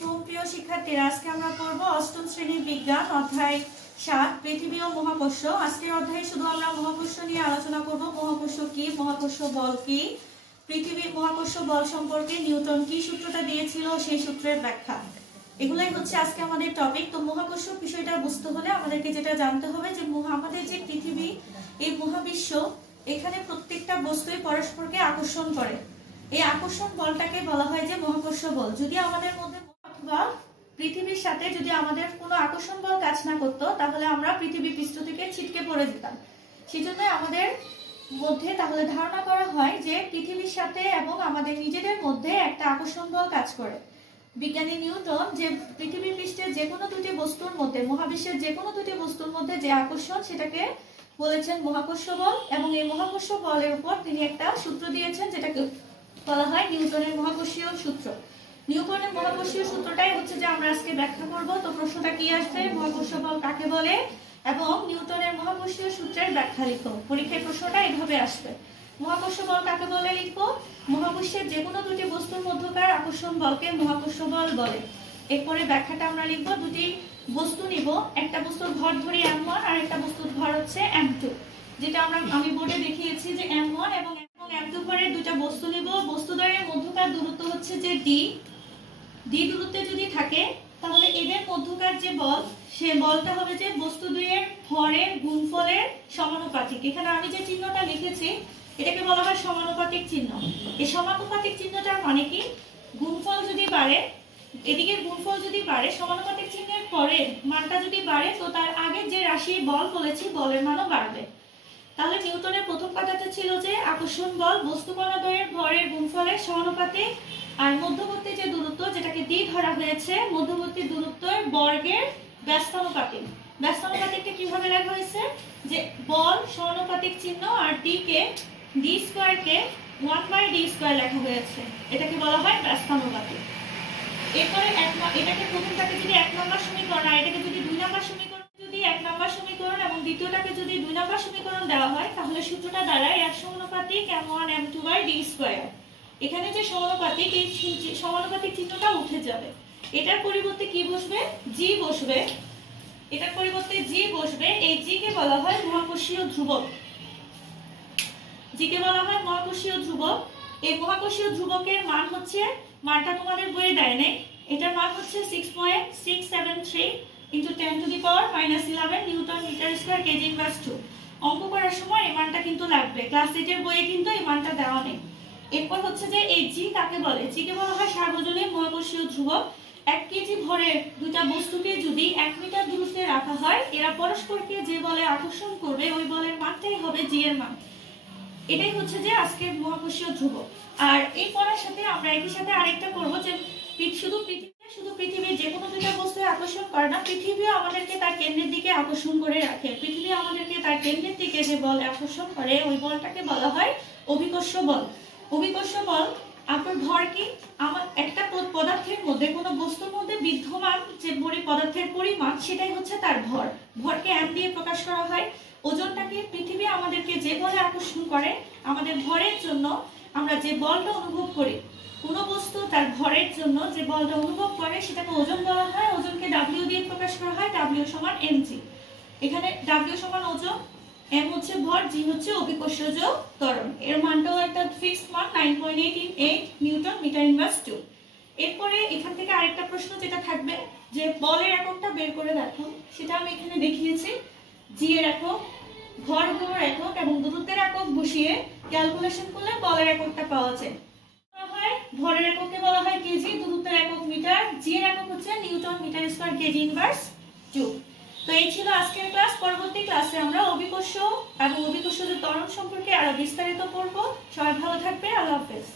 আলাইকুম প্রিয় শিক্ষার্থীরা, আজকে আমরা পড়ব অষ্টম শ্রেণীর বিজ্ঞান অধ্যায় 7 পৃথিবী ও মহাকর্ষ। আজকের অধ্যায়ে শুধু আমরা মহাকর্ষ নিয়ে আলোচনা করব। মহাকর্ষ কি, মহাকর্ষ বল কি, পৃথিবীর মহাকর্ষ বল সম্পর্কে নিউটন কি সূত্রটা দিয়েছিল সেই সূত্রের ব্যাখ্যা, এগুলাই হচ্ছে আজকে আমাদের টপিক। তো মহাকর্ষ বিষয়টা বুঝতে হলে আমাদেরকে যেটা জানতে হবে যে আমাদের যে পৃথিবী, এই মহাবিশ্ব, এখানে প্রত্যেকটা বস্তুই পরস্পরকে আকর্ষণ করে। এই আকর্ষণ বলটাকে বলা হয় যে মহাকর্ষ বল। যদি আমাদের মধ্যে অথবা পৃথিবীর সাথে যদি আমাদের কোনো আকর্ষণ বল কাজ না করতো, তাহলে আমরা পৃথিবী পৃষ্ঠ থেকে ছিটকে পড়ে যেতাম। সেজন্য আমাদের মধ্যে তাহলে ধারণা করা হয় যে পৃথিবীর সাথে এবং আমাদের নিজেদের মধ্যে একটা আকর্ষণ বল কাজ করে। বিজ্ঞানী নিউটন যে পৃথিবী পৃষ্ঠের যে কোনো দুটি বস্তুর মধ্যে, মহাবিশ্বের যে কোনো দুটি বস্তুর মধ্যে যে আকর্ষণ, সেটাকে বলেছেন মহাকর্ষ বল। এবং এই মহাকর্ষ বলের উপর তিনি একটা সূত্র দিয়েছেন, যেটাকে বলা হয় নিউটনের মহাকর্ষীয় সূত্র। নিউটনের মহাকর্ষীয় সূত্রটাই হচ্ছে যে আমরা আজকে ব্যাখ্যা করব। তো প্রশ্নটা কি আসবে, মহাকর্ষ বল কাকে বলে এবং নিউটনের মহাকর্ষীয় সূত্রের ব্যাখ্যা লিখো। পরীক্ষায় প্রশ্নটা এইভাবে আসবে, মহাকর্ষ বল কাকে বলে লিখবো, মহাবিশ্বের যে কোনো দুটি বস্তুর মধ্যকার আকর্ষণ বলকে মহাকর্ষ বল বলে। এরপরে ব্যাখ্যাটা আমরা লিখবো, দুটি বস্তু নিব, একটা বস্তুর ভর ধরি m1 আর একটা বস্তুর ভর হচ্ছে m2, যেটা আমি বোর্ডে দেখিয়েছি যে m1 এবং m2 ভরের দুটো বস্তু নিব। বস্তুদ্বয়ের মধ্যকার দূরত্ব হচ্ছে যে d দূরত্বে যদি থাকে, তাহলে এদের মধ্যকার যে বল, সে বলটা হবে যে বস্তু দুইয়ের ভরের গুণফলের সমানুপাতিক। এখানে আমি যে চিহ্নটা লিখেছি, এটাকে বলা হয় সমানুপাতিক চিহ্ন। এই সমানুপাতিক চিহ্নটার মানে কি, গুণফল যদি বাড়ে, এদিকে গুণফল যদি বাড়ে, সমানুপাতিক চিহ্নের পরে মানটা যদি বাড়ে, তো তার আগে যে রাশি বল বলেছি, বলের মানও বাড়বে। তাহলে নিউটনের প্রথম কথাটা ছিল যে আকর্ষণ বল বস্তু কণাদ্বয়ের ভরের গুণফলের সমানুপাতিক, আর মধ্যবর্তী যে দূরত্ব, যেটাকে d ধরা হয়েছে, মধ্যবর্তী দূরত্বের বর্গের ব্যস্তানুপাতিক। ব্যস্তানুপাতিকটা কিভাবে লেখা হয়েছে, যে বল সমানুপাতিক চিহ্ন আর d স্কয়ার কে 1/d² লেখা হয়েছে, এটাকে বলা হয় ব্যস্তানুপাতিক। এরপরে এটাকে প্রথমটাকে যদি 1 নম্বর সমীকরণ আর এটাকে যদি 2 নম্বর সমীকরণ, যদি 1 নম্বর সমীকরণ এবং দ্বিতীয়টাকে যদি 2 নম্বর সমীকরণ দেওয়া হয়, তাহলে সূত্রটা দাঁড়ায় এক সমানুপাতিক m1 m2/d²। এখানে যে সমানুপাতিক, এই সমানুপাতিক চিহ্নটা উঠে যাবে, এটার পরিবর্তে কি বসবে, g বসবে। এটার পরিবর্তে g বসবে। এই g কে বলা হয় মহাকর্ষীয় ধ্রুবক। g কে বলা হয় মহাকর্ষীয় ধ্রুবক। এই মহাকর্ষীয় ধ্রুবকের মান হচ্ছে, মানটা তোমাদের বইয়ে দেয় নাই, এটার মান হচ্ছে 6.673 × 10⁻⁻11 newton meter square kg inverse 2। অঙ্ক করার সময় এই মানটা কিন্তু লাগবে, ক্লাস 8 এর বইয়ে কিন্তু এই মানটা দেওয়া নেই। এরপর হচ্ছে যে এই জি কাকে বলে, জি কে বলা হয় সার্বজনীন মহাকর্ষীয় ধ্রুবক। 1 কেজি ভরের দুইটা বস্তুকে যদি 1 মিটার দূরত্বে রাখা হয়, এরা পরস্পরকে যে বলে আকর্ষণ করবে, ওই বলের মানটাই হবে জি এর মান। এটাই হচ্ছে যে আজকের মহাকর্ষীয় ধ্রুবক। আর এই পড়ার সাথে আমরা একই সাথে আরেকটা করব, যে শুধু পৃথিবীর যে কোনো দুইটা বস্তু আকর্ষণ করে না, পৃথিবীও আমাদেরকে তার কেন্দ্রের দিকে আকর্ষণ করে রাখে। পৃথিবী আমাদেরকে তার কেন্দ্রের দিকে যে বল আকর্ষণ করে, ওই বলটাকে বলা হয় অভিকর্ষ বল। অভিকর্ষ বল, আপনার ভর কি, আমার একটা পদার্থের মধ্যে, কোনো বস্তুর মধ্যে বিদ্যমান যে পদার্থের পরিমাণ, সেটাই হচ্ছে তার ভর। ভরকে m দিয়ে প্রকাশ করা হয়। ওজনটাকে পৃথিবী আমাদেরকে যে বলে আকর্ষণ করে, আমাদের ভরের জন্য আমরা যে বলটা অনুভব করি, কোনো বস্তু তার ভরের জন্য যে বলটা অনুভব করে, সেটাকে ওজন বলা হয়। ওজনকে w দিয়ে প্রকাশ করা হয়, w = mg। এখানে w = ওজন, m হচ্ছে ভর, g হচ্ছে অভিকর্ষজ ত্বরণ। এর মানটাও একটা ফিক্সড মান 9.8 নিউটন মিটার ইনভার্স 2। এরপরে এখান থেকে আরেকটা প্রশ্ন যেটা থাকবে, যে বলের এককটা বের করে দেখো, সেটা আমি এখানে দেখিয়েছি। g এর একক, ভর হওয়ার একক এবং দূরত্বের একক বসিয়ে ক্যালকুলেশন করলে বলের এককটা পাওয়া যায়। ভরের এককে বলা হয় কেজি, দূরত্বের একক মিটার, জি এর একক হচ্ছে newton meter square kg inverse 2। তো এই ছিল আজকের ক্লাস। পরবর্তী ক্লাসে আমরা অভিকর্ষ এবং অভিকর্ষজ ত্বরণ সম্পর্কে আরো বিস্তারিত পড়ব। সবাই ভালো থাকবে, আল্লাহ হাফেজ।